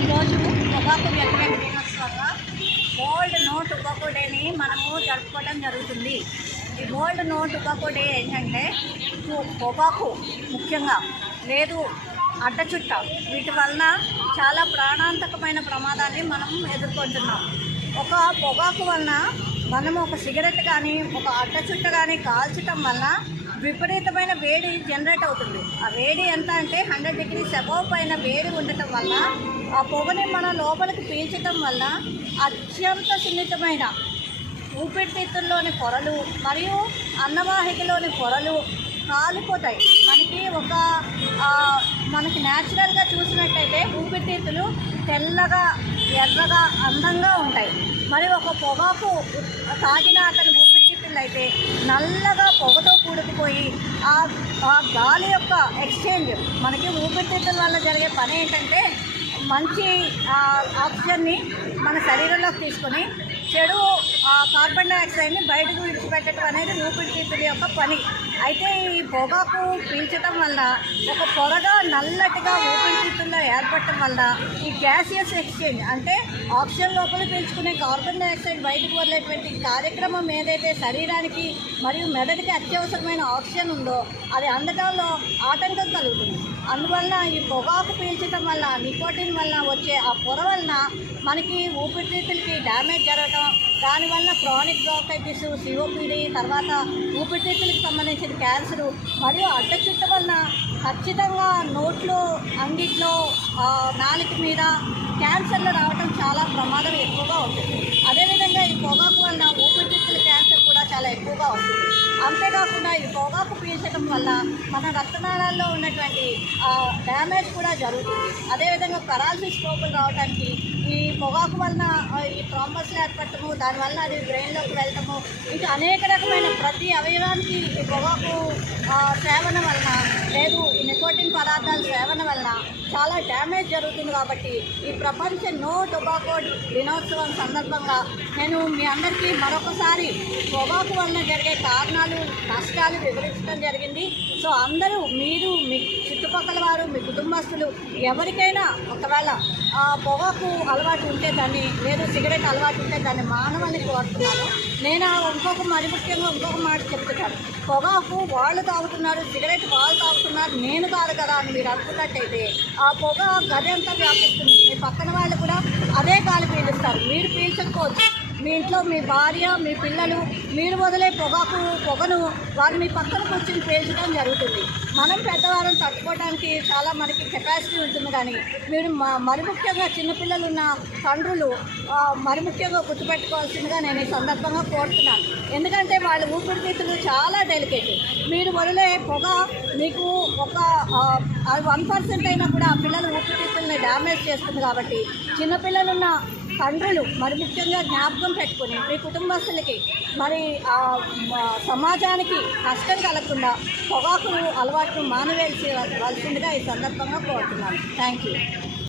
ఈరోజు పొగాకు వ్యతిరేక దినోత్సవంగా వరల్డ్ నో టొబాకో డేని మనము జరుపుకోవడం జరుగుతుంది. ఈ వరల్డ్ నో టొబాకో డే ఏంటంటే పొగాకు ముఖ్యంగా లేదు అడ్డచుట్ట వీటి వలన చాలా ప్రాణాంతకమైన ప్రమాదాన్ని మనం ఎదుర్కొంటున్నాం. ఒక పొగాకు వలన మనము ఒక సిగరెట్ కానీ ఒక అడ్డచుట్ట కానీ కాల్చడం వలన విపరీతమైన వేడి జనరేట్ అవుతుంది. ఆ వేడి ఎంత అంటే 100 degrees అబోవ్ పైన వేడి ఉండటం వల్ల ఆ పొగని మనం లోపలికి పీల్చడం వల్ల అత్యంత సున్నితమైన ఊపిరితిత్తుల్లోని పొరలు మరియు అన్నవాహికలోని పొరలు కాలిపోతాయి. మనకి న్యాచురల్గా చూసినట్టయితే ఊపిరితిత్తులు తెల్లగా ఎర్రగా అందంగా ఉంటాయి. మరి ఒక పొగాకు తాగిన అతని ఊపిరితిత్తులు అయితే నల్లగా పొగతో కూడుకుపోయి ఆ గాలి యొక్క ఎక్స్చేంజ్ మనకి ఊపిరితిత్తుల వల్ల జరిగే పని ఏంటంటే మంచి ఆక్సిజన్ని మన శరీరంలోకి తీసుకొని చెడు కార్బన్ డైఆక్సైడ్ని బయటకు విడిచిపెట్టడం అనేది ఊపిరితిత్తుల యొక్క పని. అయితే ఈ పొగాకు పీల్చడం వల్ల ఒక పొరగా నల్లటిగా ఊపిరితిత్తుల్లో ఏర్పడటం వల్ల ఈ గ్యాసియస్ ఎక్స్చేంజ్ అంటే ఆక్సిజన్ లోపల పీల్చుకునే కార్బన్ డైఆక్సైడ్ బయటకు వదిలేటువంటి కార్యక్రమం ఏదైతే శరీరానికి మరియు మెదడుకి అత్యవసరమైన ఆక్సిజన్ ఉందో అది అందడంలో ఆటంకం కలుగుతుంది. అందువలన ఈ పొగాకు పీల్చడం వల్ల నికోటిన్ వల్ల వచ్చే ఆ పొర వలన మనకి ఊపిరితిత్తులకి డ్యామేజ్ జరగడం, దానివల్ల క్రానిక్ బ్రాంకైటిస్, సిఓపిడి, తర్వాత ఊపిరితిత్తులకు సంబంధించిన క్యాన్సరు మరియు అడ్డచుట్ట వలన ఖచ్చితంగా నోట్లో, అంగిట్లో, నాలుక మీద క్యాన్సర్లు రావడం చాలా ప్రమాదం ఎక్కువగా ఉంటుంది. అదేవిధంగా ఈ పొగాకు వలన ఊపిరితిత్తుల క్యాన్సర్ కూడా చాలా ఎక్కువగా ఉంటుంది. అంతేకాకుండా ఈ పొగాకు పీల్చడం వల్ల మన రక్తనాళాల్లో ఉన్నటువంటి డ్యామేజ్ కూడా జరుగుతుంది. అదేవిధంగా పెరాలసిస్ స్ట్రోకులు రావడానికి ఈ పొగాకు వలన ఈ థ్రాంబస్లు ఏర్పడటము, దానివల్ల అది బ్రెయిన్లోకి వెళ్ళటము, ఇంకా అనేక రకమైన ప్రతి అవయవానికి ఈ పొగాకు సేవన వలన లేదు ఈ నికోటిన్ పదార్థాల సేవన వలన చాలా డ్యామేజ్ జరుగుతుంది. కాబట్టి ఈ ప్రపంచ నో టొబాకో దినోత్సవం సందర్భంగా నేను మీ అందరికీ మరొకసారి పొగాకు వలన జరిగే కారణాలు, నష్టాలు వివరించడం జరిగింది. సో అందరూ మీరు, మీ చుట్టుపక్కల వారు, మీ కుటుంబస్తులు ఎవరికైనా ఒకవేళ పొగాకు అలవాటు ఉంటే దాన్ని, లేదు సిగరెట్ అలవాటు ఉంటే దాన్ని మానవాళ్ళని కోరుతున్నాను. నేను మరి ముఖ్యంగా ఇంకొక మాట చెప్తున్నాను. పొగాకు వాళ్ళు తాగుతున్నారు, సిగరెట్ వాళ్ళు తాగుతున్నారు, నేను కాదు కదా అని మీరు అనుకున్నట్టయితే ఆ పొగ గది అంతా వ్యాపిస్తుంది. మీ పక్కన వాళ్ళు కూడా అదే గాలి పీలుస్తారు. మీరు పీల్చకపోవచ్చు, మీ ఇంట్లో మీ భార్య, మీ పిల్లలు, మీరు వదిలే పొగను వారు మీ పక్కన కూర్చొని పీల్చడం జరుగుతుంది. మనం పెద్దవారం తట్టుకోవడానికి చాలా మనకి కెపాసిటీ ఉంటుంది. కానీ మీరు మరి ముఖ్యంగా చిన్నపిల్లలు ఉన్న తండ్రులు మరి ముఖ్యంగా గుర్తుపెట్టుకోవాల్సిందిగా నేను ఈ సందర్భంగా కోరుతున్నాను. ఎందుకంటే వాళ్ళ ఊపిరితిత్తులు చాలా డెలికేట్. మీరు వదిలే పొగ మీకు ఒక 1% అయినా కూడా ఆ పిల్లల ఊపిరితిత్తుల్ని డ్యామేజ్ చేస్తుంది. కాబట్టి చిన్నపిల్లలున్న తండ్రులు మరి ముఖ్యంగా జ్ఞాపకం పెట్టుకుని మీ కుటుంబస్తులకి మరి సమాజానికి నష్టం కలగకుండా పొగాకు అలవాటును మానవేల్చవలసిందిగా ఈ సందర్భంగా కోరుతున్నాను. Thank you.